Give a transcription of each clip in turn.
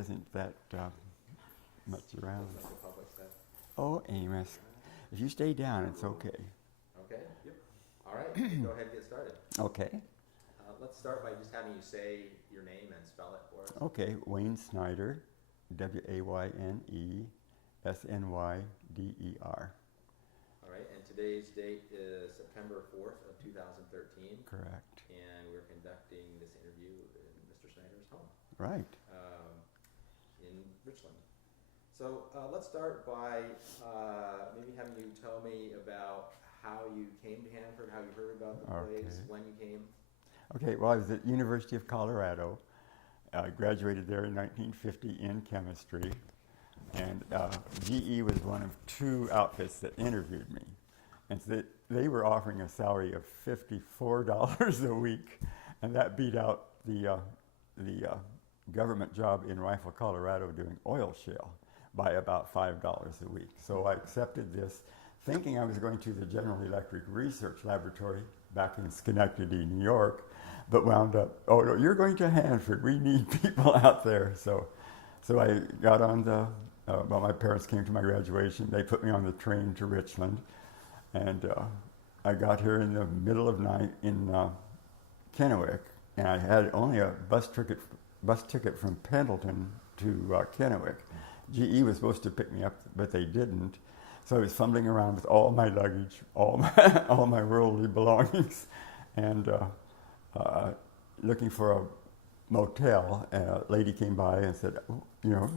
Isn't that much around? It's not the public stuff. Oh, Amos, if you stay down, it's okay. Okay. Yep. All right. Go ahead and get started. Okay. Let's start by just having you say your name and spell it for us. Okay, Wayne Snyder, Waynesnyder. All right. And today's date is September 4th of 2013. Correct. And we're conducting this interview in Mr. Snyder's home Right. in Richland. So let's start by maybe having you tell me about how you came to Hanford, how you heard about the place, when you came. Okay, well, I was at University of Colorado. I graduated there in 1950 in chemistry. And GE was one of two outfits that interviewed me. And so they were offering a salary of $54 a week. And that beat out the government job in Rifle, Colorado doing oil shale by about $5 a week. So I accepted this, thinking I was going to the General Electric Research Laboratory back in Schenectady, New York, but wound up, oh no, you're going to Hanford, we need people out there. So I got on well, my parents came to my graduation, they put me on the train to Richland, and I got here in the middle of night in Kennewick, and I had only a bus ticket from Pendleton to Kennewick. GE was supposed to pick me up, but they didn't. So I was fumbling around with all my luggage, all my worldly belongings, and looking for a motel. And a lady came by and said, "Oh, you know,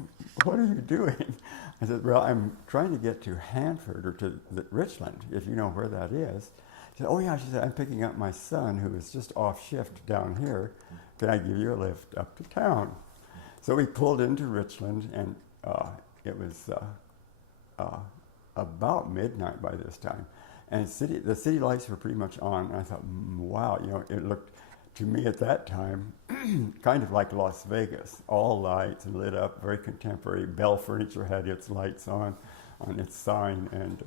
what are you doing?" I said, "Well, I'm trying to get to Hanford or to Richland, if you know where that is." She said, "Oh yeah," she said, "I'm picking up my son who is just off shift down here. Can I give you a lift up to town?" So we pulled into Richland, and it was about midnight by this time. And the city lights were pretty much on. And I thought, wow, you know, it looked to me at that time kind of like Las Vegas. All lights and lit up, very contemporary. Bell Furniture had its lights on its sign. And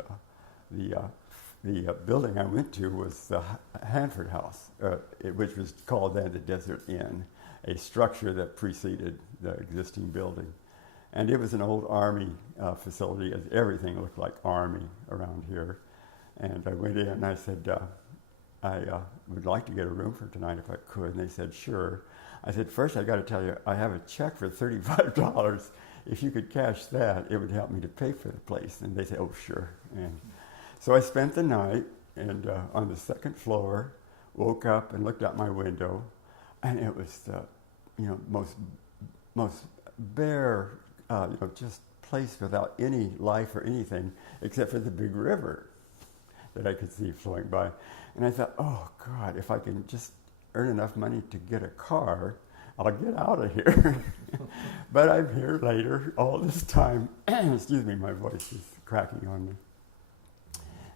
the building I went to was the Hanford House, which was called then the Desert Inn, a structure that preceded the existing building. And it was an old Army facility, as everything looked like Army around here. And I went in and I said, I would like to get a room for tonight if I could. And they said, sure. I said, first I got to tell you, I have a check for $35. If you could cash that, it would help me to pay for the place. And they said, oh, sure. And so I spent the night and on the second floor, woke up and looked out my window, and it was the most bare, just place without any life or anything except for the big river that I could see flowing by. And I thought, oh God, if I can just earn enough money to get a car, I'll get out of here. But I'm here later, all this time. Excuse me, my voice is cracking on me.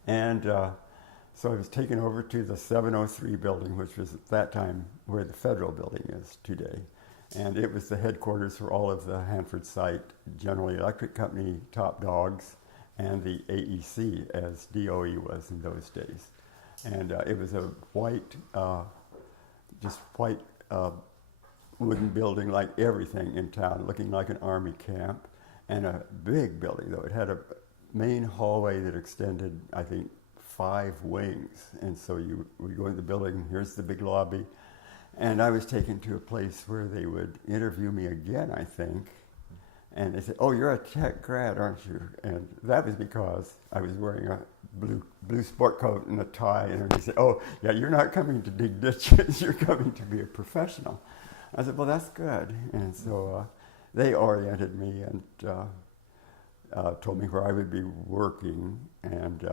And so I was taken over to the 703 building, which was at that time where the federal building is today. And it was the headquarters for all of the Hanford site, General Electric Company, Top Dogs, and the AEC, as DOE was in those days. And it was a white wooden building like everything in town, looking like an army camp, and a big building, though. It had a main hallway that extended, I think, 5 wings. And so you would go in the building, here's the big lobby. And I was taken to a place where they would interview me again, I think. And they said, oh, you're a tech grad, aren't you? And that was because I was wearing a blue sport coat and a tie. And they said, oh, yeah, you're not coming to dig ditches. You're coming to be a professional. I said, well, that's good. And so they oriented me and told me where I would be working and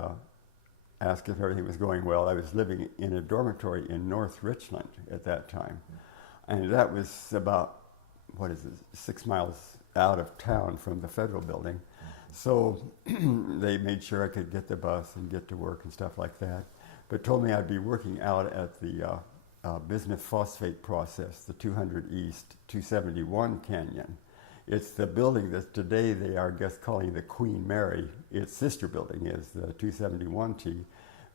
asked if everything was going well. I was living in a dormitory in North Richland at that time. And that was about, 6 miles out of town from the federal building. So they made sure I could get the bus and get to work and stuff like that. But told me I'd be working out at the bismuth phosphate process, the 200 East 271 Canyon. It's the building that today they are, I guess, calling the Queen Mary. Its sister building is the 271T,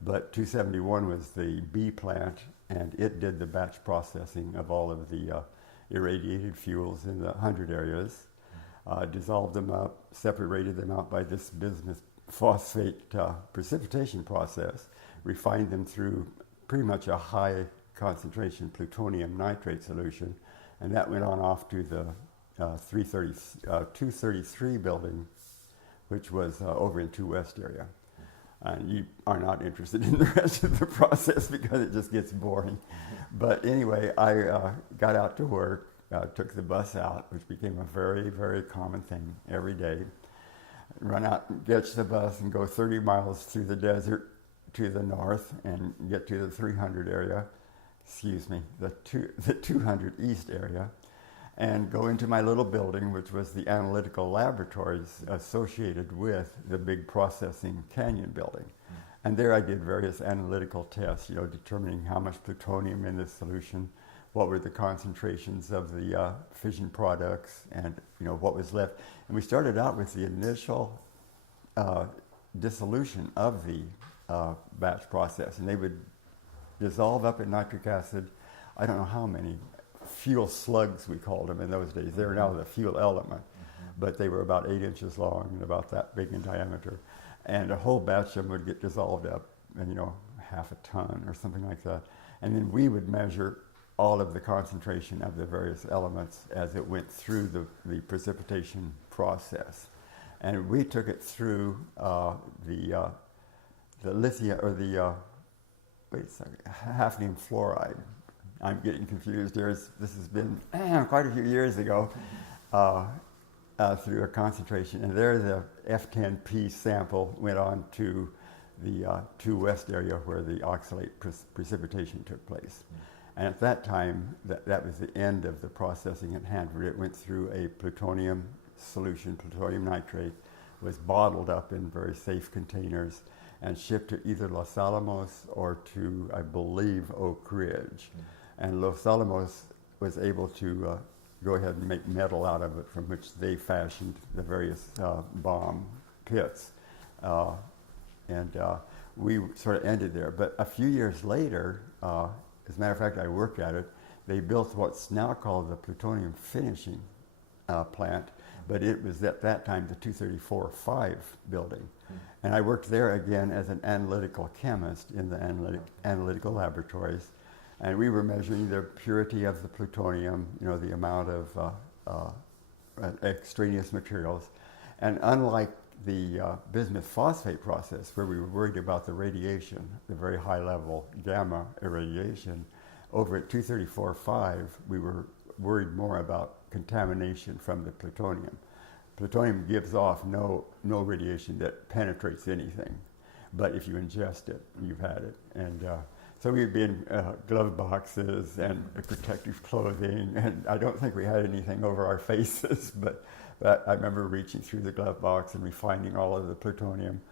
but 271 was the B plant, and it did the batch processing of all of the irradiated fuels in the 100 areas. dissolved them up, separated them out by this bismuth phosphate precipitation process, refined them through pretty much a high concentration plutonium nitrate solution, and that went on off to the 233 building, which was over in 2 West area. And you are not interested in the rest of the process because it just gets boring. But anyway, I got out to work, took the bus out, which became a very, very common thing every day. Run out and catch the bus and go 30 miles through the desert to the north and get to the 300 area, the 200 East area, and go into my little building, which was the analytical laboratories associated with the big processing canyon building. And there I did various analytical tests, determining how much plutonium in the solution, what were the concentrations of the fission products, and what was left. And we started out with the initial dissolution of the batch process, and they would dissolve up in nitric acid. I don't know how many fuel slugs, we called them in those days. They're now the fuel element, but they were about 8 inches long and about that big in diameter. And a whole batch of them would get dissolved up, and half a ton or something like that. And then we would measure all of the concentration of the various elements as it went through the precipitation process. And we took it through the lithium, or the hafnium fluoride. I'm getting confused here. This has been quite a few years ago, through a concentration. And there the F10P sample went on to the 2 West area where the oxalate precipitation took place. And at that time, that was the end of the processing at Hanford. It went through a plutonium solution, plutonium nitrate, was bottled up in very safe containers and shipped to either Los Alamos or to, I believe, Oak Ridge. And Los Alamos was able to go ahead and make metal out of it, from which they fashioned the various bomb pits. We sort of ended there. But a few years later, as a matter of fact, I worked at it, they built what's now called the plutonium finishing plant, but it was at that time the 234-5 building. And I worked there again as an analytical chemist in the analytical laboratories. And we were measuring the purity of the plutonium, the amount of extraneous materials. And unlike the bismuth phosphate process, where we were worried about the radiation, the very high level gamma irradiation, over at 234-5, we were worried more about contamination from the plutonium. Plutonium gives off no radiation that penetrates anything, but if you ingest it, you've had it. And so we'd be in glove boxes and protective clothing, and I don't think we had anything over our faces, but I remember reaching through the glove box and refining all of the plutonium.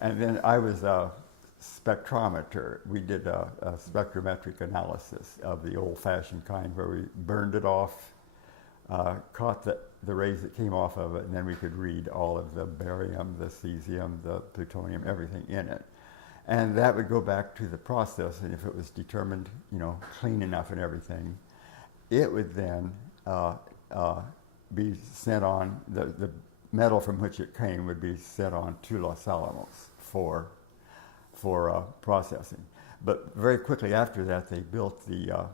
And then I was a spectrometer. We did a spectrometric analysis of the old-fashioned kind, where we burned it off, caught the rays that came off of it, and then we could read all of the barium, the cesium, the plutonium, everything in it. And that would go back to the process, and if it was determined, clean enough and everything, it would then be sent on, the metal from which it came would be sent on to Los Alamos for processing. But very quickly after that, they built the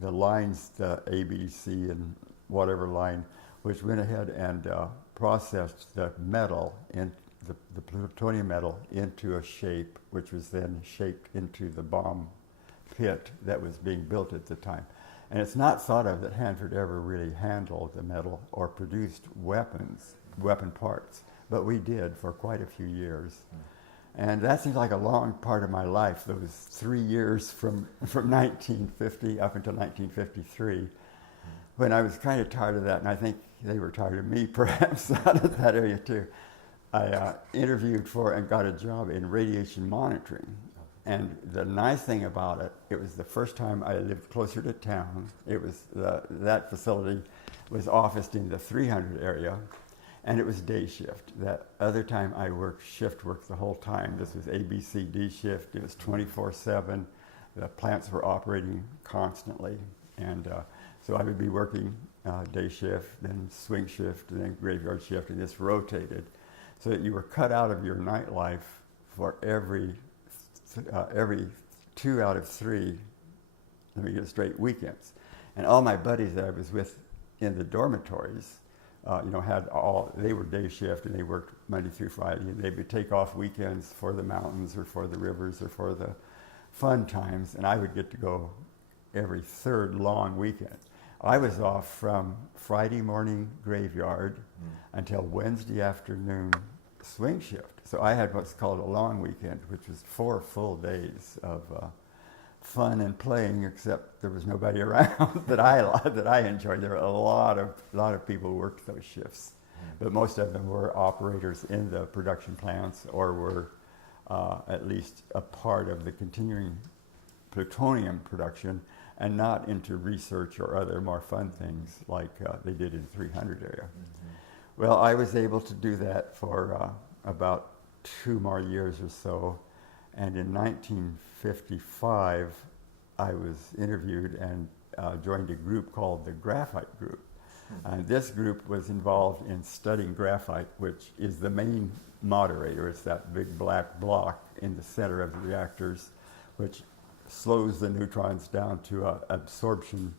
lines, the A, B, C, and whatever line, which went ahead and processed the metal in the plutonium metal into a shape, which was then shaped into the bomb pit that was being built at the time. And it's not thought of that Hanford ever really handled the metal or produced weapon parts, but we did for quite a few years. And that seems like a long part of my life, those 3 years from 1950 up until 1953, when I was kind of tired of that, and I think they were tired of me perhaps out of that area too. I interviewed for and got a job in radiation monitoring. And the nice thing about it, it was the first time I lived closer to town. It was that facility was officed in the 300 area, and it was day shift. That other time I worked shift work the whole time. This was ABCD shift. It was 24/7. The plants were operating constantly, and so I would be working day shift, then swing shift, and then graveyard shift, and this rotated, so that you were cut out of your nightlife for every 2 out of 3, let me get it straight, weekends. And all my buddies that I was with in the dormitories, they were day shift and they worked Monday through Friday, and they would take off weekends for the mountains or for the rivers or for the fun times, and I would get to go every 3rd long weekend. I was off from Friday morning graveyard until Wednesday afternoon swing shift. So I had what's called a long weekend, which was 4 full days of fun and playing, except there was nobody around that I enjoyed. There were a lot of people who worked those shifts, but most of them were operators in the production plants or were at least a part of the continuing plutonium production and not into research or other more fun things like they did in the 300 area. Well, I was able to do that for about 2 more years or so, and in 1955 I was interviewed and joined a group called the Graphite Group. And this group was involved in studying graphite, which is the main moderator. It's that big black block in the center of the reactors, which slows the neutrons down to absorption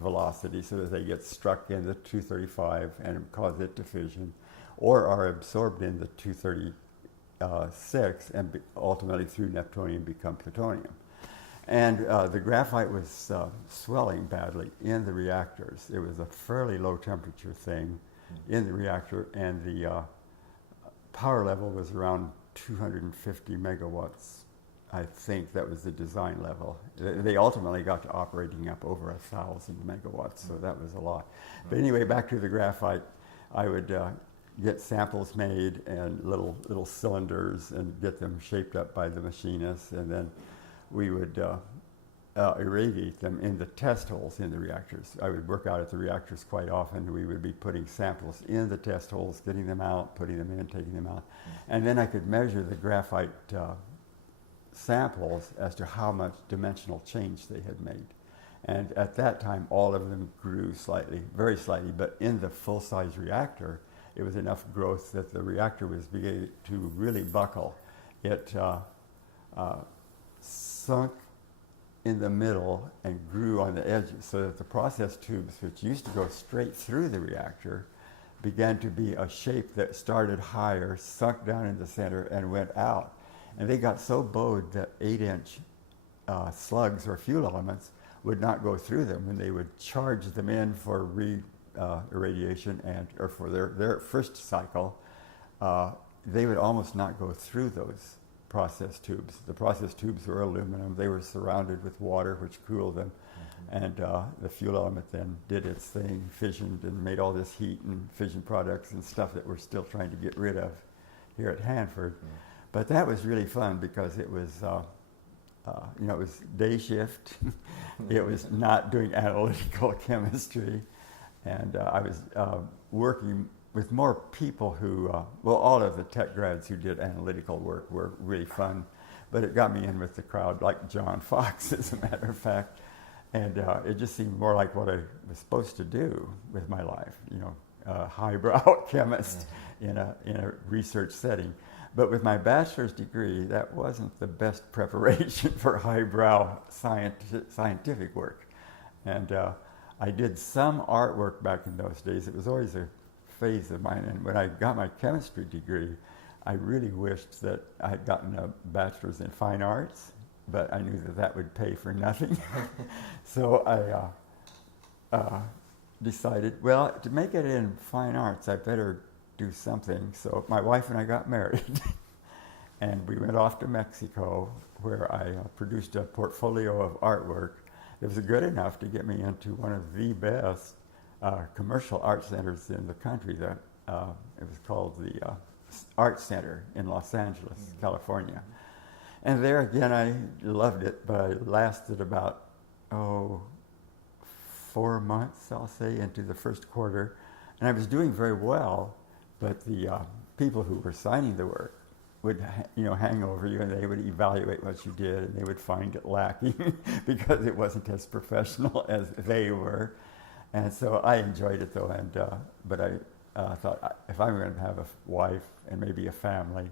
velocity so that they get struck in the 235 and cause it to fission, or are absorbed in the 236 and ultimately through neptunium become plutonium. And the graphite was swelling badly in the reactors. It was a fairly low temperature thing in the reactor, and the power level was around 250 megawatts. I think that was the design level. They ultimately got to operating up over 1,000 megawatts, so that was a lot. But anyway, back to the graphite, I would get samples made and little cylinders and get them shaped up by the machinists, and then we would irradiate them in the test holes in the reactors. I would work out at the reactors quite often. We would be putting samples in the test holes, getting them out, putting them in, taking them out. And then I could measure the graphite samples as to how much dimensional change they had made. And at that time, all of them grew slightly, very slightly, but in the full-size reactor, it was enough growth that the reactor was beginning to really buckle. It sunk in the middle and grew on the edges, so that the process tubes, which used to go straight through the reactor, began to be a shape that started higher, sunk down in the center, and went out. And they got so bowed that 8-inch slugs or fuel elements would not go through them. When they would charge them in for irradiation or for their first cycle, they would almost not go through those process tubes. The process tubes were aluminum. They were surrounded with water, which cooled them. And the fuel element then did its thing, fissioned and made all this heat and fission products and stuff that we're still trying to get rid of here at Hanford. But that was really fun because it was, it was day shift. It was not doing analytical chemistry. And I was working with more people who, all of the tech grads who did analytical work were really fun. But it got me in with the crowd, like John Fox, as a matter of fact. And it just seemed more like what I was supposed to do with my life, highbrow chemist in a research setting. But with my bachelor's degree, that wasn't the best preparation for highbrow scientific work. And I did some artwork back in those days. It was always a phase of mine. And when I got my chemistry degree, I really wished that I had gotten a bachelor's in fine arts, but I knew that that would pay for nothing. So I decided, well, to make it in fine arts, I better do something. So my wife and I got married, and we went off to Mexico, where I produced a portfolio of artwork. It was good enough to get me into one of the best commercial art centers in the country. It was called the Art Center in Los Angeles, California. And there again, I loved it, but I lasted about, 4 months, I'll say, into the first quarter. And I was doing very well, but the people who were signing the work would hang over you, and they would evaluate what you did, and they would find it lacking because it wasn't as professional as they were. And so I enjoyed it though, but I thought if I'm going to have a wife and maybe a family,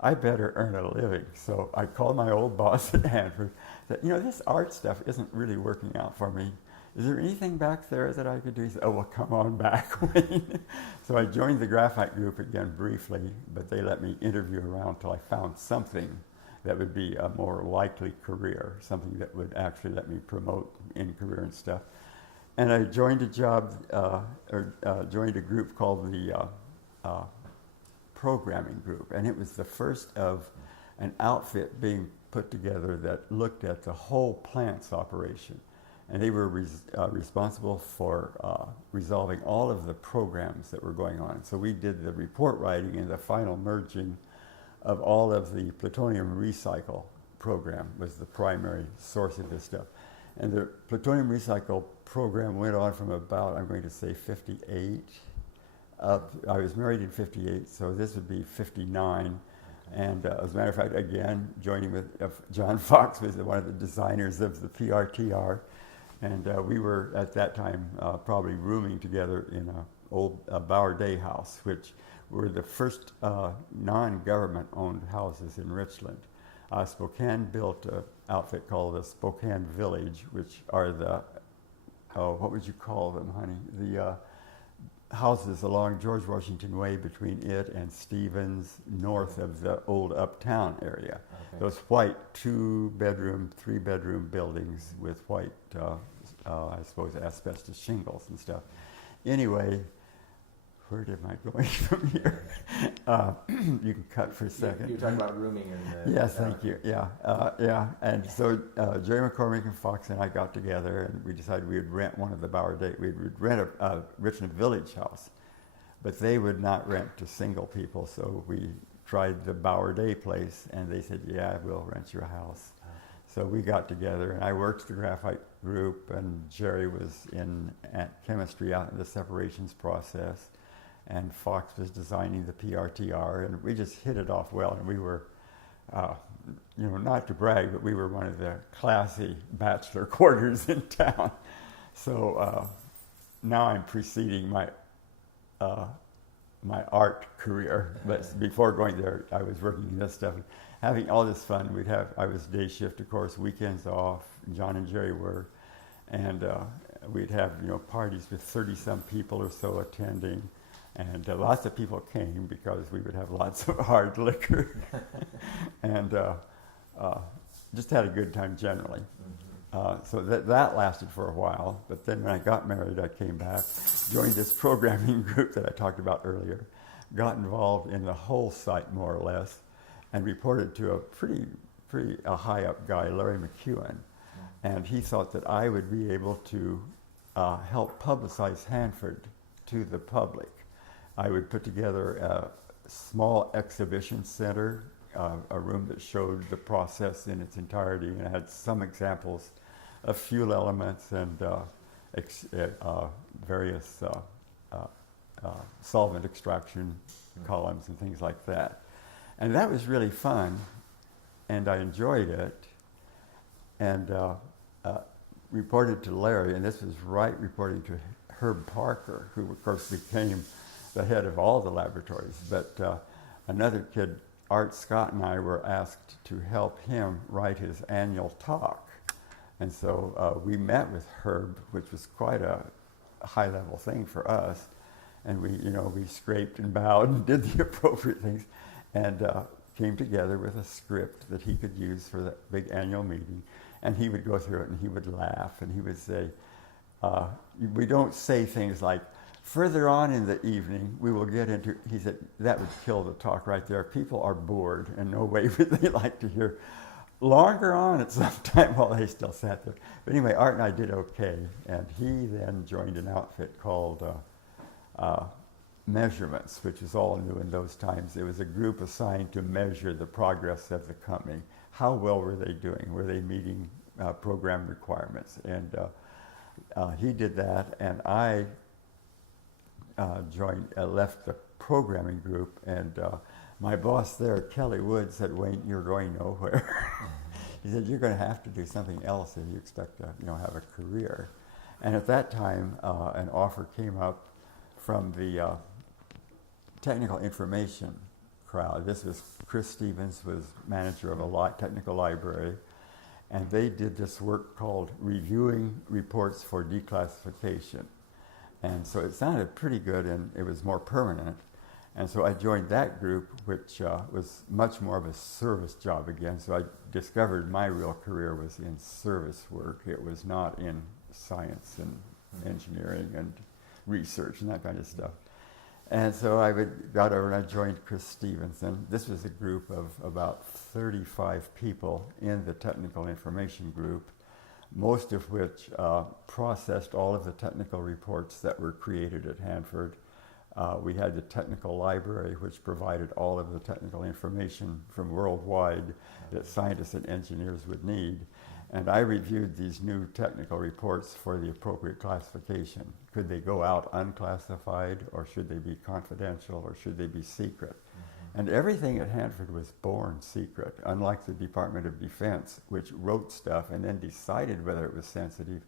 I better earn a living. So I called my old boss at Hanford, said, this art stuff isn't really working out for me. Is there anything back there that I could do? He said, oh, well, come on back, Wayne. So I joined the graphite group again briefly, but they let me interview around till I found something that would be a more likely career, something that would actually let me promote in career and stuff. And I joined a group called the programming group, and it was the first of an outfit being put together that looked at the whole plant's operation. And they were responsible for resolving all of the programs that were going on. So we did the report writing and the final merging of all of the plutonium recycle program was the primary source of this stuff. And the plutonium recycle program went on from about, I'm going to say 58 up. I was married in 58, so this would be 59. And as a matter of fact, again, joining with John Fox was one of the designers of the PRTR. And we were at that time probably rooming together in an old Bauer Day house, which were the first non-government owned houses in Richland. Spokane built an outfit called the Spokane Village, which are the, what would you call them, honey? The houses along George Washington Way between it and Stevens, north of the old uptown area. Okay. Those white 2-bedroom, 3-bedroom buildings with white, I suppose, asbestos shingles and stuff. Anyway, where am I going from here? You can cut for a second. You're talking about rooming in the... Yes, thank you. Yeah, yeah. And so Jerry McCormick and Fox and I got together, and we decided we would rent one of the Bauer Day. We would rent a Richland Village house, but they would not rent to single people. So we tried the Bauer Day place, and they said, "Yeah, we'll rent you a house." So we got together, and I worked the graphite group, and Jerry was in chemistry out in the separations process. And Fox was designing the PRTR, and we just hit it off well. And we were, not to brag, but we were one of the classy bachelor quarters in town. So now I'm preceding my my art career. But before going there, I was working in this stuff, having all this fun. I was day shift, of course, weekends off. John and Jerry were, and we'd have parties with 30-some people or so attending. And lots of people came because we would have lots of hard liquor, and just had a good time generally. Mm-hmm. So that lasted for a while. But then when I got married, I came back, joined this programming group that I talked about earlier, got involved in the whole site more or less, and reported to a pretty high up guy, Larry McEwen, and he thought that I would be able to help publicize Hanford to the public. I would put together a small exhibition center, a room that showed the process in its entirety and had some examples of fuel elements and various solvent extraction columns and things like that. And that was really fun, and I enjoyed it, and reported to Larry, and this was reporting to Herb Parker, who of course became the head of all the laboratories. But another kid, Art Scott, and I were asked to help him write his annual talk. And so we met with Herb, which was quite a high-level thing for us. And we scraped and bowed and did the appropriate things, and came together with a script that he could use for the big annual meeting. And he would go through it, and he would laugh, and he would say, we don't say things like, "Further on in the evening, we will get into," he said, that would kill the talk right there. People are bored, and no way would they like to hear longer on at some time while they still sat there. But anyway, Art and I did okay, and he then joined an outfit called Measurements, which is all new in those times. It was a group assigned to measure the progress of the company. How well were they doing? Were they meeting program requirements? And he did that, and I left the programming group, and my boss there, Kelly Wood, said, "Wayne, you're going nowhere." He said, "You're going to have to do something else if you expect to, have a career." And at that time, an offer came up from the technical information crowd. This was Chris Stevens, was manager of a technical library, and they did this work called Reviewing Reports for Declassification. And so it sounded pretty good, and it was more permanent. And so I joined that group, which was much more of a service job again. So I discovered my real career was in service work. It was not in science and engineering and research and that kind of stuff. And so got over and I joined Chris Stevenson. This was a group of about 35 people in the technical information group, most of which processed all of the technical reports that were created at Hanford. We had the technical library, which provided all of the technical information from worldwide that scientists and engineers would need. And I reviewed these new technical reports for the appropriate classification. Could they go out unclassified, or should they be confidential, or should they be secret? And everything at Hanford was born secret, unlike the Department of Defense, which wrote stuff and then decided whether it was sensitive.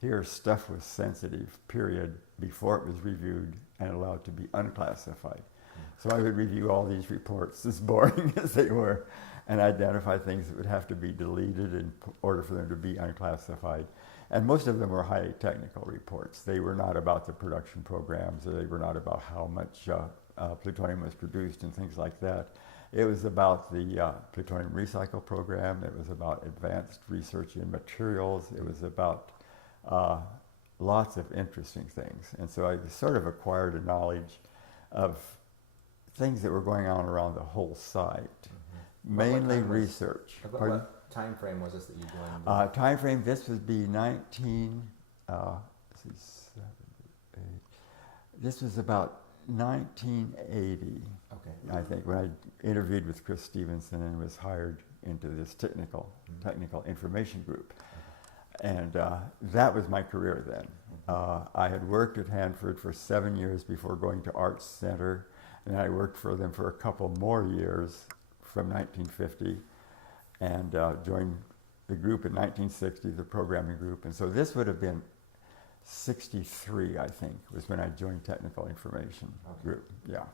Here, stuff was sensitive, period, before it was reviewed and allowed to be unclassified. So I would review all these reports, as boring as they were, and identify things that would have to be deleted in order for them to be unclassified. And most of them were highly technical reports. They were not about the production programs, or they were not about how much plutonium was produced and things like that. It was about the plutonium recycle program. It was about advanced research in materials. It was about lots of interesting things. And so I sort of acquired a knowledge of things that were going on around the whole site, mainly research. What time frame was this that you joined? Time frame, this would be this was about 1980, I think, when I interviewed with Chris Stevenson and was hired into this technical information group. And that was my career then. I had worked at Hanford for 7 years before going to Arts Center, and I worked for them for a couple more years from 1950, and joined the group in 1960, the programming group. And so this would have been 63, I think, was when I joined Technical Information Group. Yeah.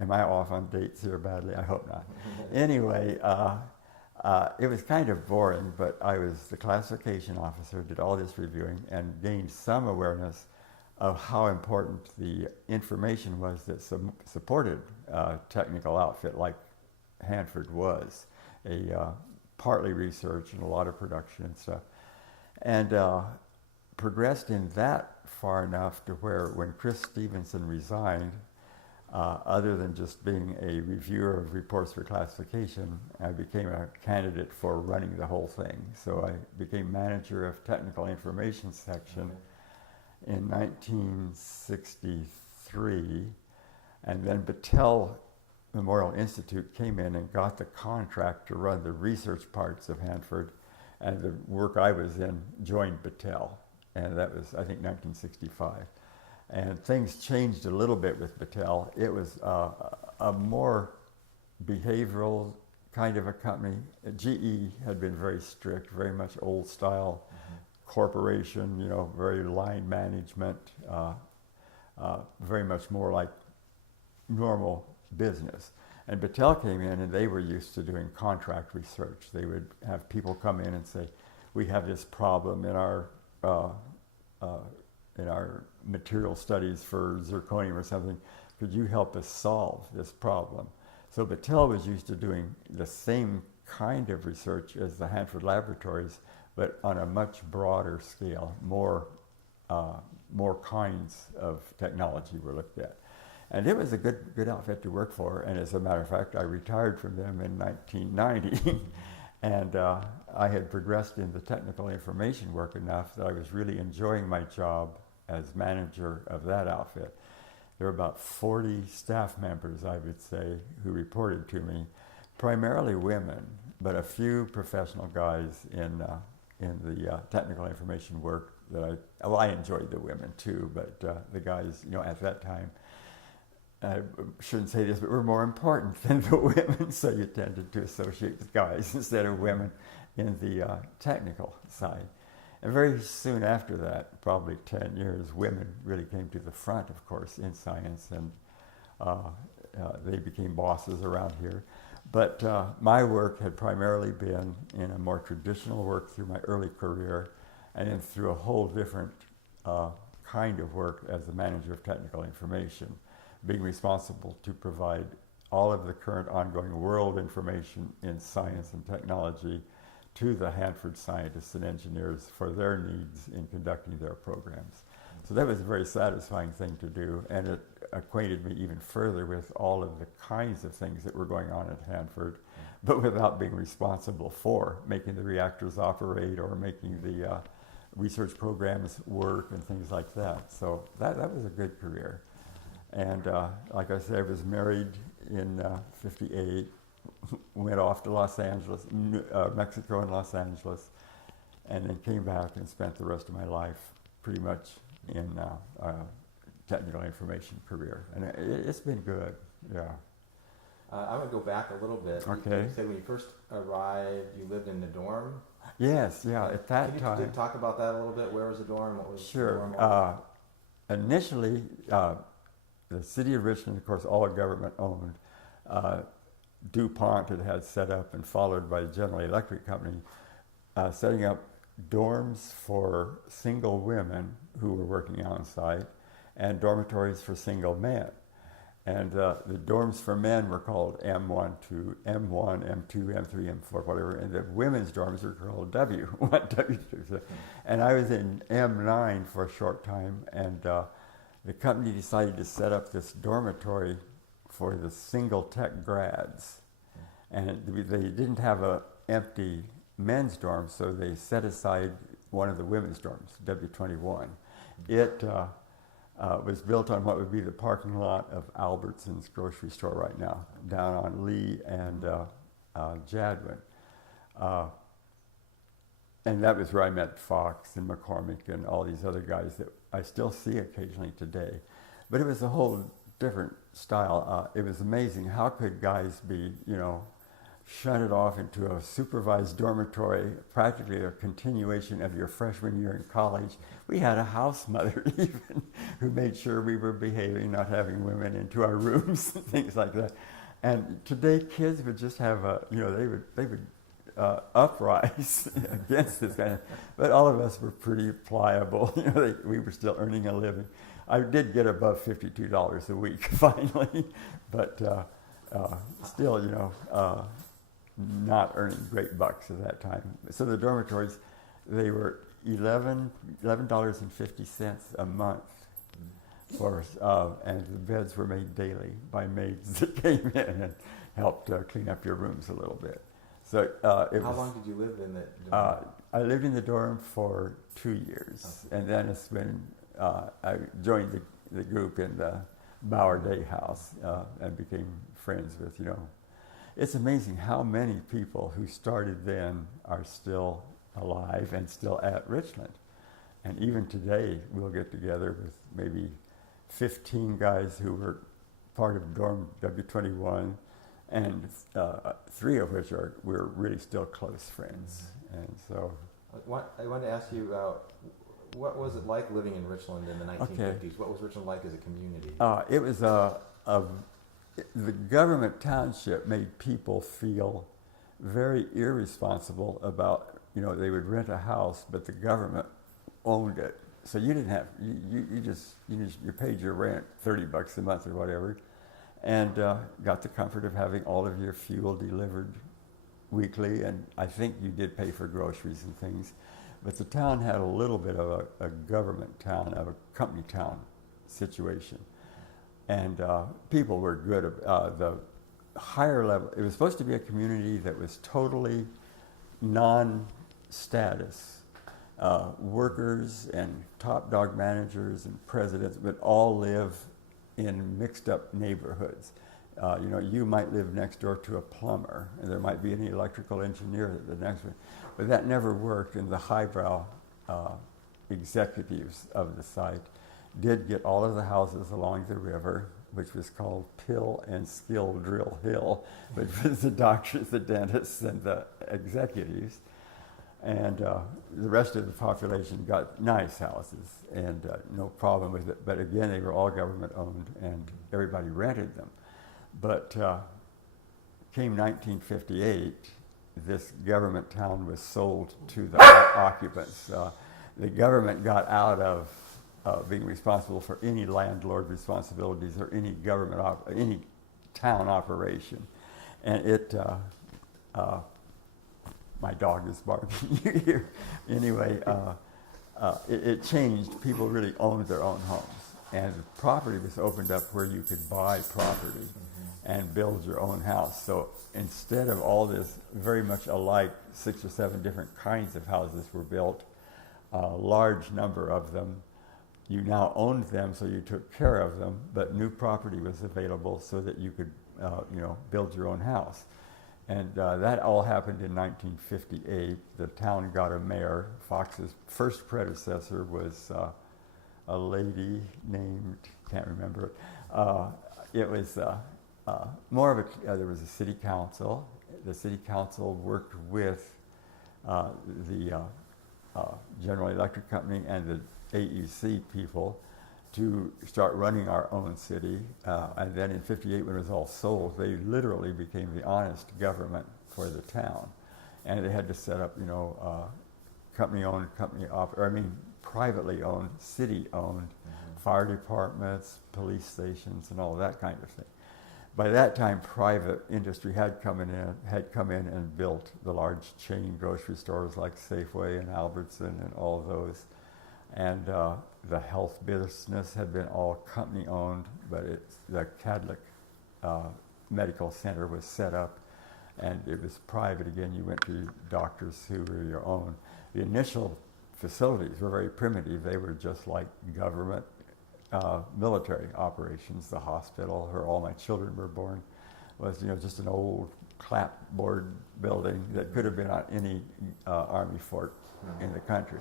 Am I off on dates here badly? I hope not. Anyway, it was kind of boring, but I was the classification officer, did all this reviewing, and gained some awareness of how important the information was that supported a technical outfit like Hanford was, partly research and a lot of production and stuff. And progressed in that far enough to where when Chris Stevenson resigned, other than just being a reviewer of reports for classification, I became a candidate for running the whole thing. So I became manager of technical information section in 1963, and then Battelle Memorial Institute came in and got the contract to run the research parts of Hanford, and the work I was in joined Battelle, and that was, I think, 1965. And things changed a little bit with Battelle. It was a more behavioral kind of a company. GE had been very strict, very much old style corporation, you know, very line management, very much more like normal business. And Battelle came in and they were used to doing contract research. They would have people come in and say, we have this problem in our material studies for zirconium or something. Could you help us solve this problem? So Battelle was used to doing the same kind of research as the Hanford laboratories, but on a much broader scale. More kinds of technology were looked at. And it was a good outfit to work for. And as a matter of fact, I retired from them in 1990. And I had progressed in the technical information work enough that I was really enjoying my job as manager of that outfit. There were about 40 staff members, I would say, who reported to me, primarily women, but a few professional guys in the technical information work that I enjoyed the women too, but the guys, you know, at that time, I shouldn't say this, but were more important than the women, so you tended to associate with guys instead of women in the technical side. And very soon after that, probably 10 years, women really came to the front, of course, in science, and they became bosses around here. But my work had primarily been in a more traditional work through my early career, and then through a whole different kind of work as the manager of technical information, being responsible to provide all of the current ongoing world information in science and technology to the Hanford scientists and engineers for their needs in conducting their programs. So that was a very satisfying thing to do, and it acquainted me even further with all of the kinds of things that were going on at Hanford, but without being responsible for making the reactors operate or making the research programs work and things like that. So that was a good career. And like I said, I was married in 58, went off to Los Angeles, Mexico and Los Angeles, and then came back and spent the rest of my life pretty much in technical information career. And it's been good, yeah. I would go back a little bit. Okay. You said when you first arrived, you lived in the dorm? Yes, yeah, at that time. Can you talk about that a little bit? Where was the dorm? What was Sure. the dorm? Initially, the city of Richmond, of course, all government owned, DuPont had set up, and followed by General Electric Company, setting up dorms for single women who were working on site and dormitories for single men. And the dorms for men were called M1, M1, M2, M3, M4, whatever, and the women's dorms were called W1, W2. And I was in M9 for a short time, and the company decided to set up this dormitory for the single tech grads. And they didn't have an empty men's dorm, so they set aside one of the women's dorms, W21. It was built on what would be the parking lot of Albertson's grocery store right now, down on Lee and Jadwin. And that was where I met Fox and McCormick and all these other guys that I still see occasionally today. But it was a whole different style. It was amazing. How could guys be, shunted off into a supervised dormitory, practically a continuation of your freshman year in college? We had a house mother even who made sure we were behaving, not having women into our rooms and things like that. And today kids would just have they would uprise against this kind of, but all of us were pretty pliable. We were still earning a living. I did get above $52 a week finally, but still, not earning great bucks at that time. So the dormitories, they were $11.50 a month for, and the beds were made daily by maids that came in and helped clean up your rooms a little bit. So How long did you live in the dorm? I lived in the dorm for 2 years, and then it's when I joined the group in the Bauer Day House and became friends with, It's amazing how many people who started then are still alive and still at Richland. And even today, we'll get together with maybe 15 guys who were part of dorm W21, and 3 of which we're really still close friends. And so, I wanted to ask you, what was it like living in Richland in the 1950s? Okay. What was Richland like as a community? It was the government township made people feel very irresponsible about, they would rent a house, but the government owned it. So you didn't have, you paid your rent, $30 a month or whatever, and got the comfort of having all of your fuel delivered weekly, and I think you did pay for groceries and things. But the town had a little bit of a government town, of a company town situation. And people were good. The higher level, it was supposed to be a community that was totally non-status. Workers and top dog managers and presidents would all live in mixed up neighborhoods. You might live next door to a plumber, and there might be an electrical engineer at the next one. But that never worked, and the highbrow executives of the site did get all of the houses along the river, which was called Pill and Skill Drill Hill, which was the doctors, the dentists, and the executives. And the rest of the population got nice houses and no problem with it. But again, they were all government owned and everybody rented them. But came 1958, this government town was sold to the occupants. The government got out of being responsible for any landlord responsibilities or any government, any town operation. And it, my dog is barking here. Anyway, it changed. People really owned their own homes. And property was opened up where you could buy property and build your own house. So instead of all this very much alike, 6 or 7 different kinds of houses were built, a large number of them, you now owned them, so you took care of them, but new property was available so that you could build your own house. And that all happened in 1958. The town got a mayor. Fox's first predecessor was a lady named, can't remember it. It was more of a, there was a city council. The city council worked with the General Electric Company and the AEC people to start running our own city. And then in 58, when it was all sold, they literally became the honest government for the town. And they had to set up, company-owned, privately owned, city-owned fire departments, police stations, and all that kind of thing. By that time, private industry had come in and built the large chain grocery stores like Safeway and Albertson and all of those. And the health business had been all company-owned, but the Catholic Medical Center was set up, and it was private again. You went to doctors who were your own. The initial facilities were very primitive. They were just like government military operations. The hospital where all my children were born was just an old clapboard building that could have been on any army fort in the country.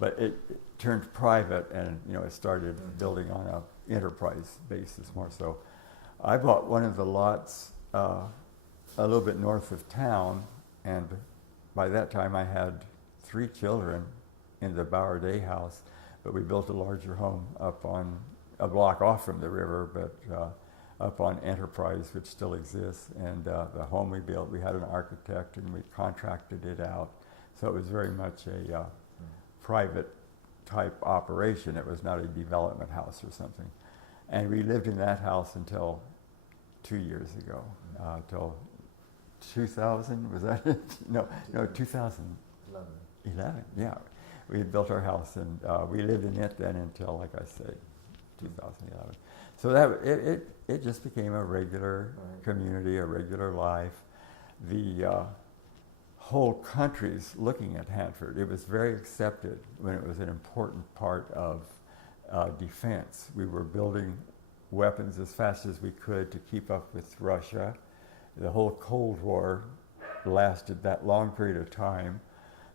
But it turned private, and it started building on a enterprise basis more so. I bought one of the lots a little bit north of town, and by that time I had 3 children in the Bauer Day house, but we built a larger home up on a block off from the river, but up on Enterprise, which still exists. And the home we built, we had an architect and we contracted it out. So it was very much a private type operation. It was not a development house or something. And we lived in that house until 2 years ago, till 2000, was that it? No, 2011, yeah. We had built our house, and we lived in it then until, like I say, 2011. So that it just became a regular community, a regular life. The whole country's looking at Hanford. It was very accepted when it was an important part of defense. We were building weapons as fast as we could to keep up with Russia. The whole Cold War lasted that long period of time.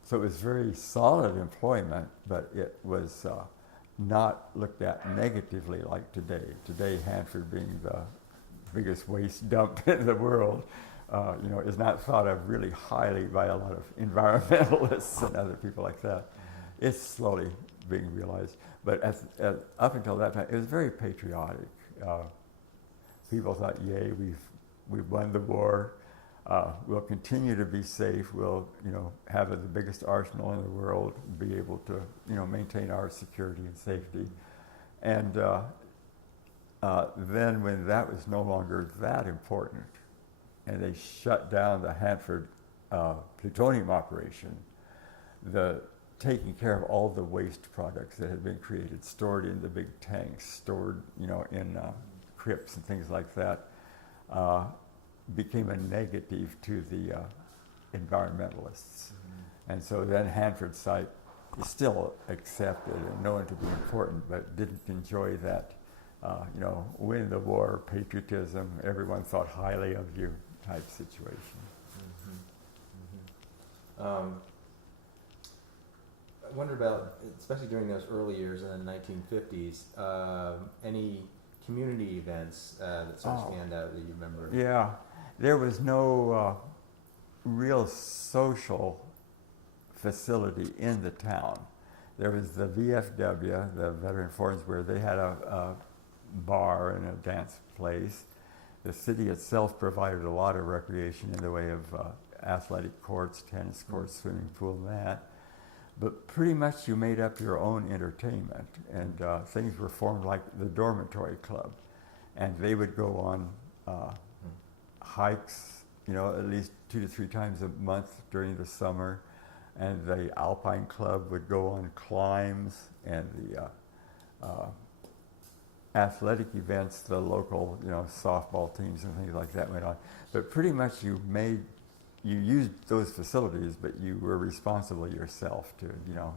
So it was very solid employment, but it was not looked at negatively like today. Today, Hanford being the biggest waste dump in the world, is not thought of really highly by a lot of environmentalists and other people like that. It's slowly being realized. But up until that time, it was very patriotic. People thought, yay, we've won the war. We'll continue to be safe. We'll, have the biggest arsenal in the world, be able to, maintain our security and safety. And then when that was no longer that important, and they shut down the Hanford plutonium operation, the taking care of all the waste products that had been created, stored in the big tanks, stored, in crypts and things like that, became a negative to the environmentalists. And so then Hanford site is still accepted and known to be important, but didn't enjoy that, win the war, patriotism, everyone thought highly of you type situation. I wonder about, especially during those early years in the 1950s, any community events that sort of stand out that you remember? Yeah, there was no real social facility in the town. There was the VFW, the Veteran Forums, where they had a bar and a dance place. The city itself provided a lot of recreation in the way of athletic courts, tennis courts, swimming pool, and that. But pretty much you made up your own entertainment, and things were formed like the dormitory club. And they would go on hikes, at least 2 to 3 times a month during the summer. And the Alpine Club would go on climbs, and the athletic events, the local, softball teams and things like that went on. But pretty much you used those facilities, but you were responsible yourself to,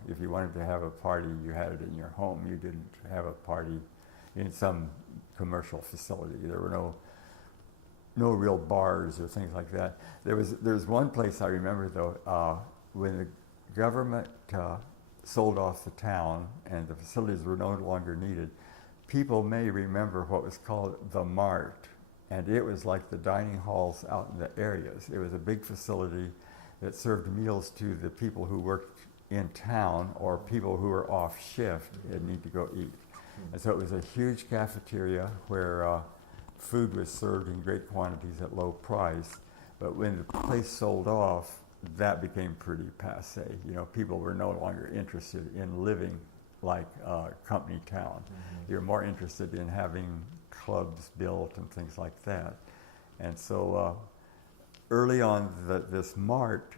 if you wanted to have a party, you had it in your home. You didn't have a party in some commercial facility. There were no real bars or things like that. There's one place I remember though, when the government sold off the town and the facilities were no longer needed, people may remember what was called the Mart. And it was like the dining halls out in the areas. It was a big facility that served meals to the people who worked in town or people who were off shift and need to go eat. And so it was a huge cafeteria where food was served in great quantities at low price. But when the place sold off, that became pretty passé. People were no longer interested in living like a company town. You're more interested in having clubs built and things like that. And so early on, this Mart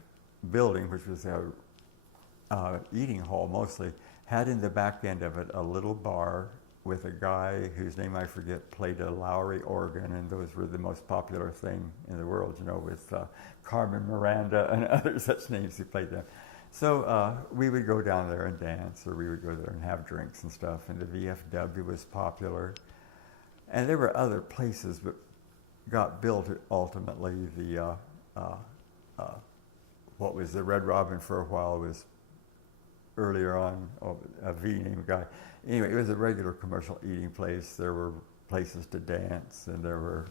building, which was a eating hall mostly, had in the back end of it a little bar with a guy whose name I forget played a Lowry organ, and those were the most popular thing in the world, with Carmen Miranda and other such names who played them. So we would go down there and dance, or we would go there and have drinks and stuff, and the VFW was popular. And there were other places that got built ultimately. What was the Red Robin for a while was earlier on, a V-name guy. Anyway, it was a regular commercial eating place. There were places to dance, and there were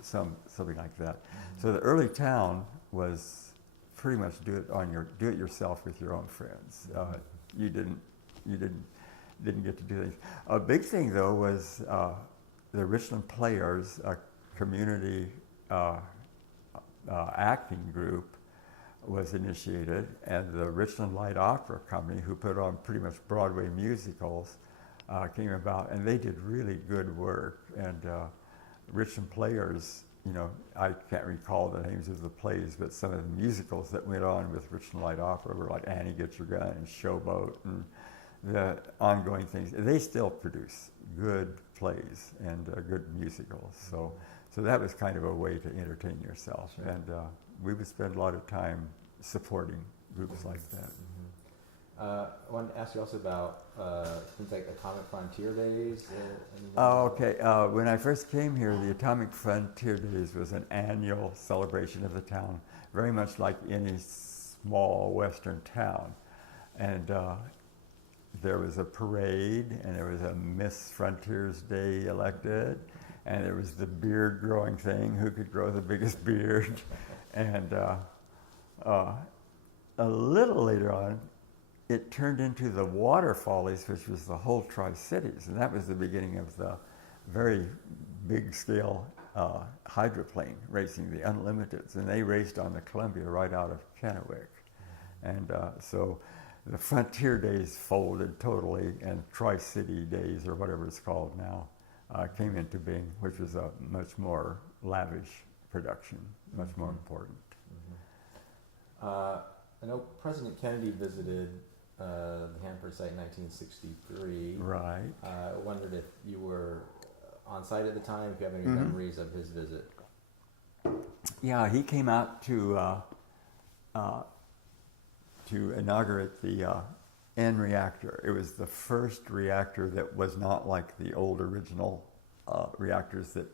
something like that. So the early town was pretty much do it yourself with your own friends. You didn't get to do things. A big thing though was the Richland Players, a community acting group, was initiated, and the Richland Light Opera Company, who put on pretty much Broadway musicals, came about, and they did really good work. And Richland Players, I can't recall the names of the plays, but some of the musicals that went on with Richland Light Opera were like Annie Get Your Gun and Showboat and the ongoing things. They still produce good plays and good musicals. So that was kind of a way to entertain yourself. Sure. And we would spend a lot of time supporting groups like that. I wanted to ask you also about things like Atomic Frontier Days. Okay. When I first came here, the Atomic Frontier Days was an annual celebration of the town, very much like any small western town. And there was a parade, and there was a Miss Frontiers Day elected, and there was the beard growing thing, who could grow the biggest beard. And a little later on, it turned into the Water Follies, which was the whole Tri-Cities, and that was the beginning of the very big-scale hydroplane racing, the Unlimiteds, and they raced on the Columbia right out of Kennewick. And so the Frontier Days folded totally, and Tri-City Days, or whatever it's called now, came into being, which was a much more lavish production, much more important. I know President Kennedy visited the Hanford site in 1963. Right. I wondered if you were on site at the time, if you have any memories of his visit. Yeah, he came out to inaugurate the N reactor. It was the first reactor that was not like the old original reactors that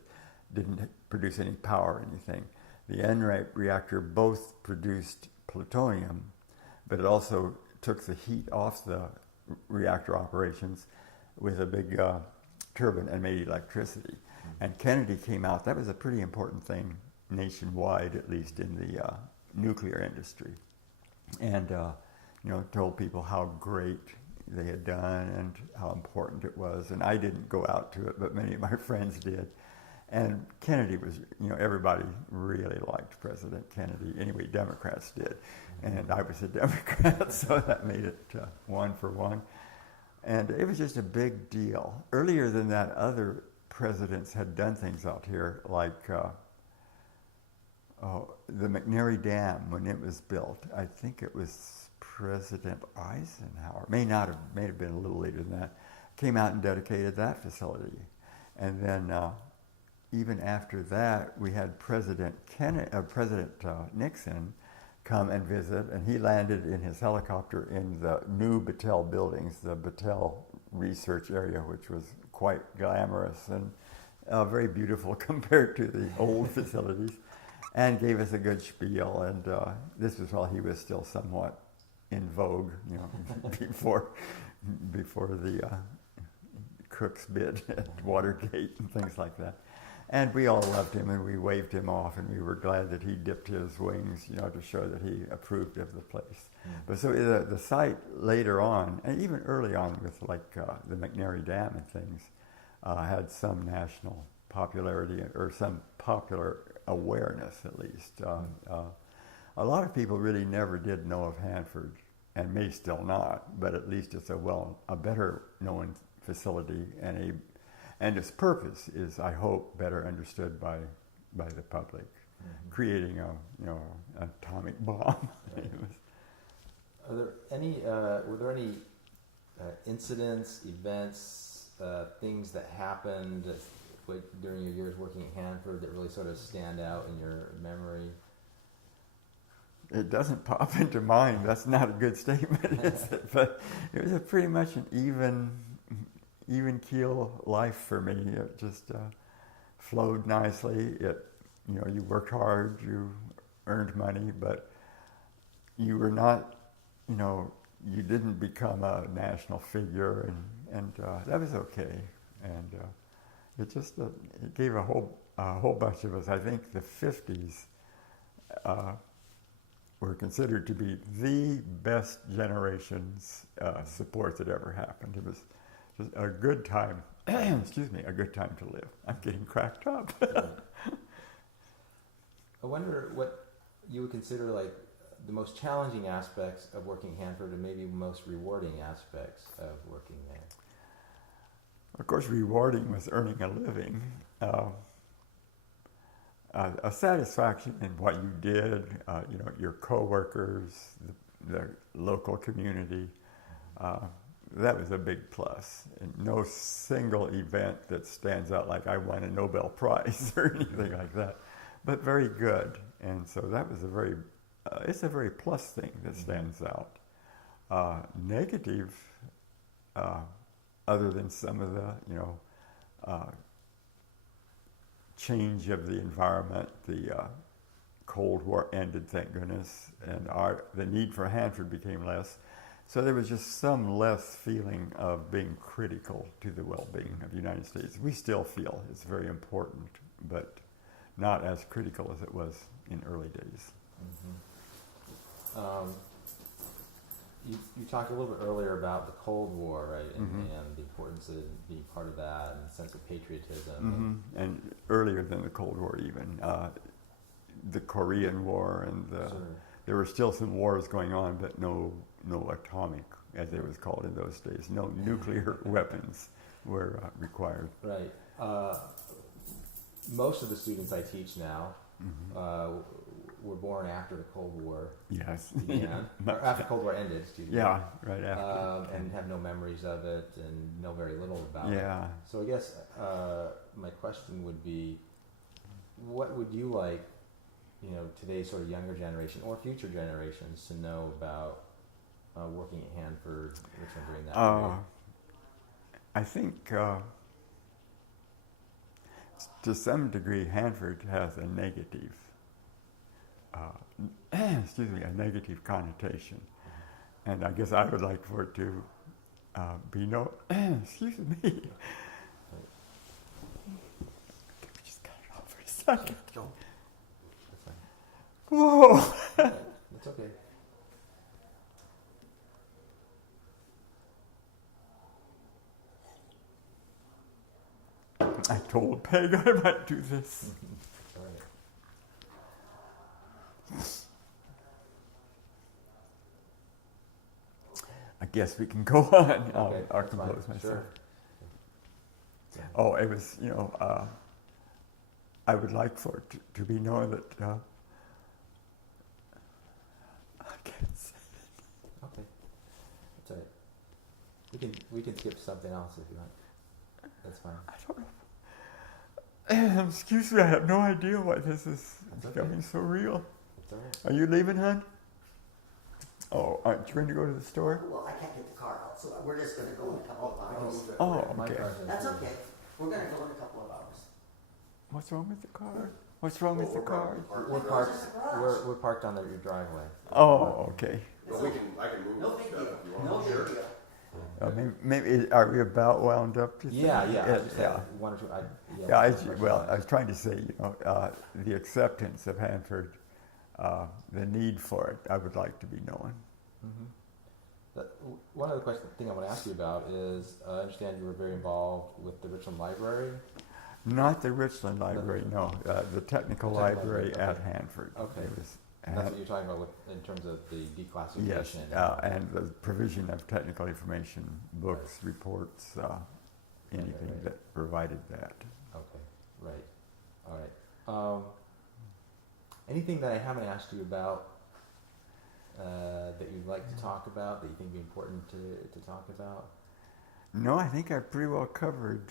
didn't produce any power or anything. The N reactor both produced plutonium, but it also took the heat off the reactor operations with a big turbine and made electricity. And Kennedy came out. That was a pretty important thing nationwide, at least in the nuclear industry. And told people how great they had done and how important it was. And I didn't go out to it, but many of my friends did. And Kennedy was, everybody really liked President Kennedy. Anyway, Democrats did. And I was a Democrat, so that made it 1-for-1. And it was just a big deal. Earlier than that, other presidents had done things out here, like the McNary Dam, when it was built. I think it was President Eisenhower, may have been a little later than that, came out and dedicated that facility. And then even after that, we had President Nixon come and visit, and he landed in his helicopter in the new Battelle buildings, the Battelle research area, which was quite glamorous and very beautiful compared to the old facilities, and gave us a good spiel. And this was while he was still somewhat in vogue, before the Crooks bid at Watergate and things like that. And we all loved him, and we waved him off, and we were glad that he dipped his wings, to show that he approved of the place. Mm. But so the site later on, and even early on with the McNary Dam and things, had some national popularity, or some popular awareness at least. A lot of people really never did know of Hanford, and may still not, but at least it's a better known facility, and its purpose is, I hope, better understood by the public, creating an atomic bomb. Right. Were there any incidents, events, things that happened during your years working at Hanford that really sort of stand out in your memory? It doesn't pop into mind. That's not a good statement, is it? But it was pretty much an even keel life for me. It just flowed nicely. You worked hard, you earned money, but you were not, you didn't become a national figure, and that was okay. And it gave a whole bunch of us. I think the 50s were considered to be the best generation's support that ever happened. It was just a good time, a good time to live. I'm getting cracked up. I wonder what you would consider the most challenging aspects of working at Hanford, and maybe most rewarding aspects of working there. Of course, rewarding was earning a living. A satisfaction in what you did, your coworkers, the local community. That was a big plus. And no single event that stands out like I won a Nobel Prize or anything like that, but very good. And so that was it's a very plus thing that stands out. Negative, other than some of the, change of the environment, the Cold War ended, thank goodness, and the need for Hanford became less. So there was just some less feeling of being critical to the well-being of the United States. We still feel it's very important, but not as critical as it was in early days. Mm-hmm. You talked a little bit earlier about the Cold War, right, and the importance of being part of that, and the sense of patriotism. And earlier than the Cold War even, the Korean War, and there were still some wars going on, but no atomic, as it was called in those days. No nuclear weapons were required. Right. Most of the students I teach now were born after the Cold War began. Or after the Cold War ended, excuse me. Yeah, right after. And have no memories of it and know very little about it. Yeah. So I guess my question would be, what would you like, today's sort of younger generation or future generations to know about working at Hanford, Richmond during that period? I think to some degree Hanford has a negative a negative connotation. And I guess I would like for it to be excuse me. Can we just cut it off for a second? Go. Whoa! It's okay. told Peg I might do this. All right. I guess we can go on. Okay, I'll that's fine. compose myself. Sure. Oh, it was, I would like for it to be known that I can't say it. Okay. That's all right. We can skip something else if you want. That's fine. I don't know. Excuse me, I have no idea why this is That's okay. becoming so real. That's all right. Are you leaving, hon? Oh, aren't you going to go to the store? Well, I can't get the car out, so we're just gonna go in a couple of hours. Oh, My okay. car's in That's too. okay. We're gonna go in a couple of hours. What's wrong with the car? What's wrong with the car? We're parked. We're parked on your driveway. Oh, okay. It's But okay. I can move No stuff big if deal. you want. No big deal. Maybe are we about wound up? Do you Yeah, think? yeah. I just yeah. had one or two. Yeah, I was trying to say, the acceptance of Hanford, the need for it, I would like to be known. Mm-hmm. One other thing I want to ask you about is I understand you were very involved with the Richland Library. Not the Richland Library, no, the technical The technical library library, at okay. Hanford. Okay. It was And that's what you're talking about in terms of the declassification. yes, and the provision of technical information, books, reports, anything right. that provided that. Okay, right. All right. Anything that I haven't asked you about that you'd like to talk about, that you think would be important to talk about? No, I think I pretty well covered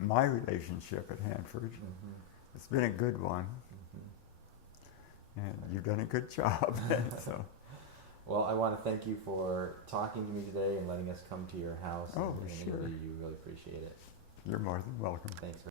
my relationship at Hanford. Mm-hmm. It's been a good one, Mm-hmm. and you've done a good job. So, Well, I want to thank you for talking to me today and letting us come to your house Oh, and sure. interview you. Really appreciate it. you're more than welcome. Thanks.